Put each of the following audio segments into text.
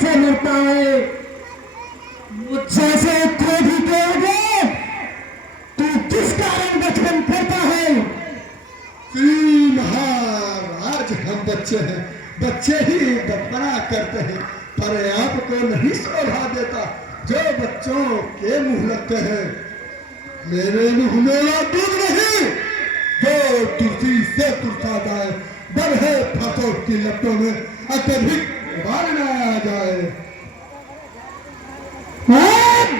से मरता है। जैसे क्रोधी के आगे तू किस कारण बचपन करता है? श्री महाराज, हम बच्चे हैं, बच्चे ही बचपना करते हैं, पर आपको नहीं शोभा देता जो बच्चों के मुंह लगते हैं। मेरे मुंह मेरा दूध नहीं, जो तुलसी से तुलसा जाए, बढ़े फांसों की लपटों में अत्यधिक बार न आ जाए।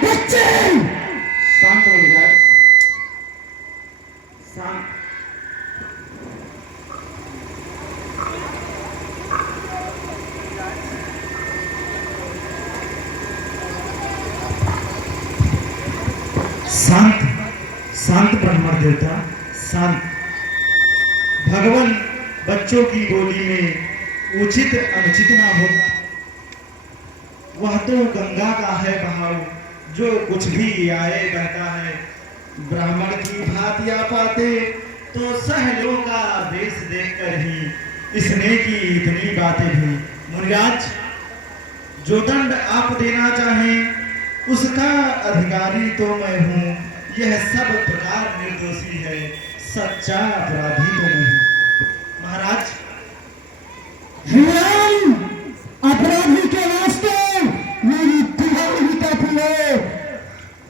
बच्चे शांत हो जाए, शांत। शांत शांत ब्रह्मण देवता, शांत। भगवान बच्चों की बोली में उचित अनुचित ना होता। वह तो गंगा का है बहाव, जो कुछ भी आए बहता है। ब्राह्मण की भातिया पाते तो सहलों का वेश देखकर ही इसने की इतनी बातें भी। मुनिराज, जो दंड आप देना चाहें उसका अधिकारी तो मैं हूँ। यह सब प्रकार निर्दोषी है, सच्चा अपराधी तो मैं हूँ। महाराज, अपराधी के रास्ते मेरी दुहाई ही काफी है।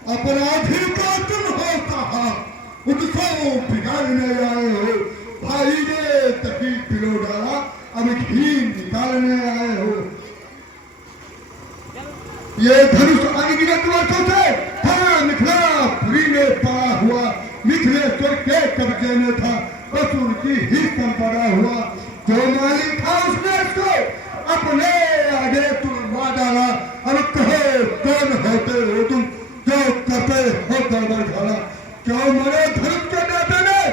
अपराधी को तुम हो कहा, उसको बिगाड़ने आए हो। भाई ने तभी पिलो डाला, अब घी निकालने आए हो। ये धनुष अनगिनत वर्षों से था मिथिलापुरी में पड़ा हुआ, मिथिलेश्वर के कब्जे में था, बस उनकी ही संपदा हुआ। जो मालिक था उसने इसको अपने आगे तुलवा डाला। अब कहो कौन होते हो तुम, जो करते हो गड़बड़ घाला। क्यों मरे धर्म के नाते में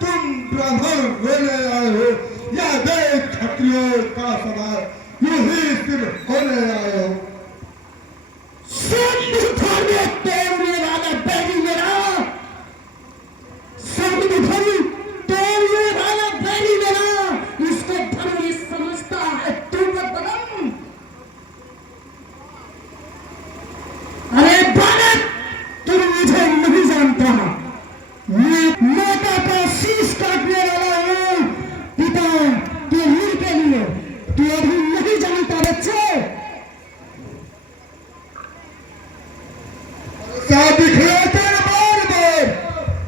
तुम ब्राह्मण होने आए हो, या देख क्षत्रियों का समाज यूं ही सिर्फ होने आए हो। तोड़ने वाला बैरी मेरा, तोड़ने वाला बैरी मेरा, इसको धर्म ही समझता है तू बदनाम। अरे बालक, तुम मुझे नहीं जानता। मैं माता का शीश काटने वाला हूँ, पिता के हीर के लिए। तू अभी नहीं जानता बच्चे।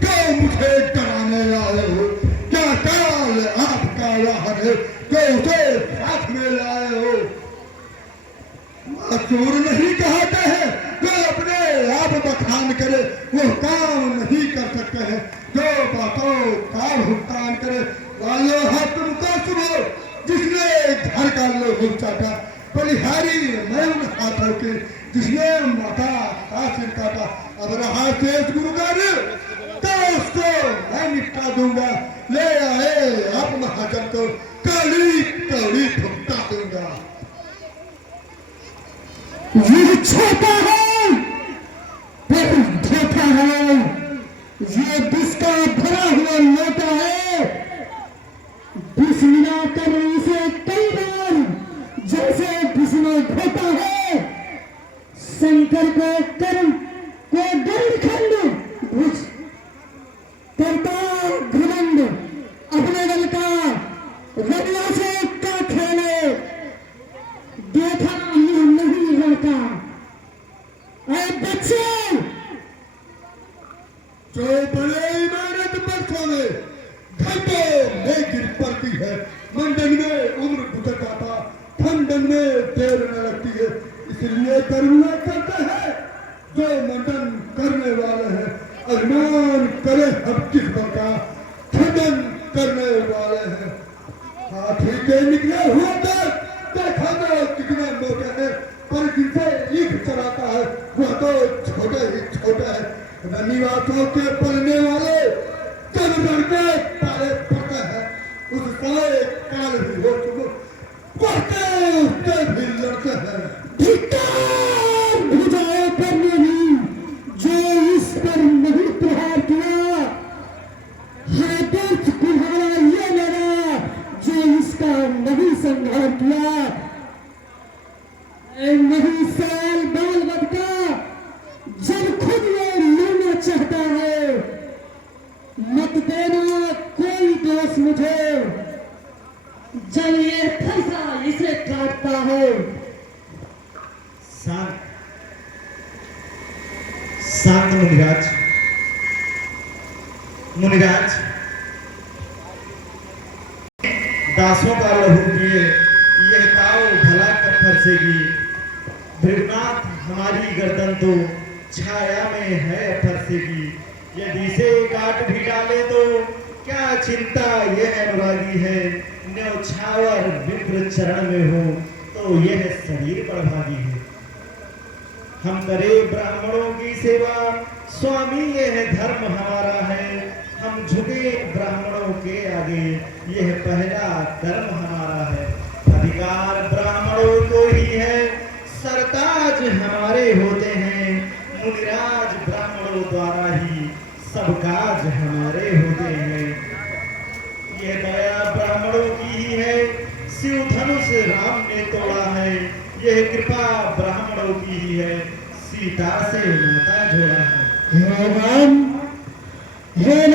क्यों मुझे डराने आए हो? क्या काल आपका वाहन है, जो उसे साथ में लाए हो? मासूर नहीं कहते हैं, जो अपने आप बखान करे वो काम नहीं कर सकते हैं, जो बातों का भुगतान करे। वालो है तुमको सुनो, जिसने घर का लोग चाटा, बलिहारी मैं उन हाथों के जिसने माता का सिर काटा। अब रहा शेष गुरुगर, तो उसको मैं निपटा दूंगा। ले आए आप महाजन को, कड़ी कड़ी भुगता दूंगा। ये छोटा है पर धोखा है, ये विष का भरा हुआ लोटा है। विष मिलाकर इसे कई बार जैसे विष में घोटा है। शंकर को कर्म को दंड खंड भुज करता घमंड, अपने दल का रगला से का खेले, देखा मुंह नहीं रहता। अरे बच्चे, जो बड़े इमारत बरसों में घंटों में गिर पड़ती है, मंडन में उम्र गुजर जाता, खंडन में देर न लगती है। इसलिए करुणा करते हैं जो मंडन करने वाले हैं, अभिमान करे हम किस का, खंडन करने वाले हैं। हाथी के निकले हुए देखा तो कितने मोटे हैं, पर जिसे ईख चलाता है वह तो छोटे ही छोटे हैं। रनिवासों के पलने वाले जब लड़के पाले पड़ते हैं, उस सारे काल भी हो चुके, पढ़ते उससे भी लड़ते हैं। भुजाओं पर नहीं, जो इस पर नहीं प्रहार किया, हाथ कुम्हारा ये मेरा, जो इसका नहीं संहार किया। नहीं साल बाल बदका, जब खुद ये मरना चाहता है, मत देना कोई दोष मुझे, जब ये फंसा इसे काटता है। शांत शांत मुनिराज। मुनिराज, दासों का लहू पिए यह ताव भला कर फरसेगी। भृगनाथ हमारी गर्दन तो छाया में है फरसेगी। यदि से काट भी डाले तो क्या चिंता यह अनुरागी है। न्यौछावर विप्र चरण में हो तो यह शरीर पर भागी है। हम करे ब्राह्मणों की सेवा, स्वामी यह धर्म हमारा है। हम झुके ब्राह्मणों के आगे, यह पहला कर्म हमारा है। अधिकार ब्राह्मणों को ही है, सरताज हमारे होते हैं। मुनिराज ब्राह्मणों द्वारा ही सब काज हमारे होते हैं। यह दया ब्राह्मणों की ही है, शिव धनुष राम ने तोड़ा है। यह कृपा ब्राह्मणों की ही है, सीता से नाता जोड़ा है। हे राम, हे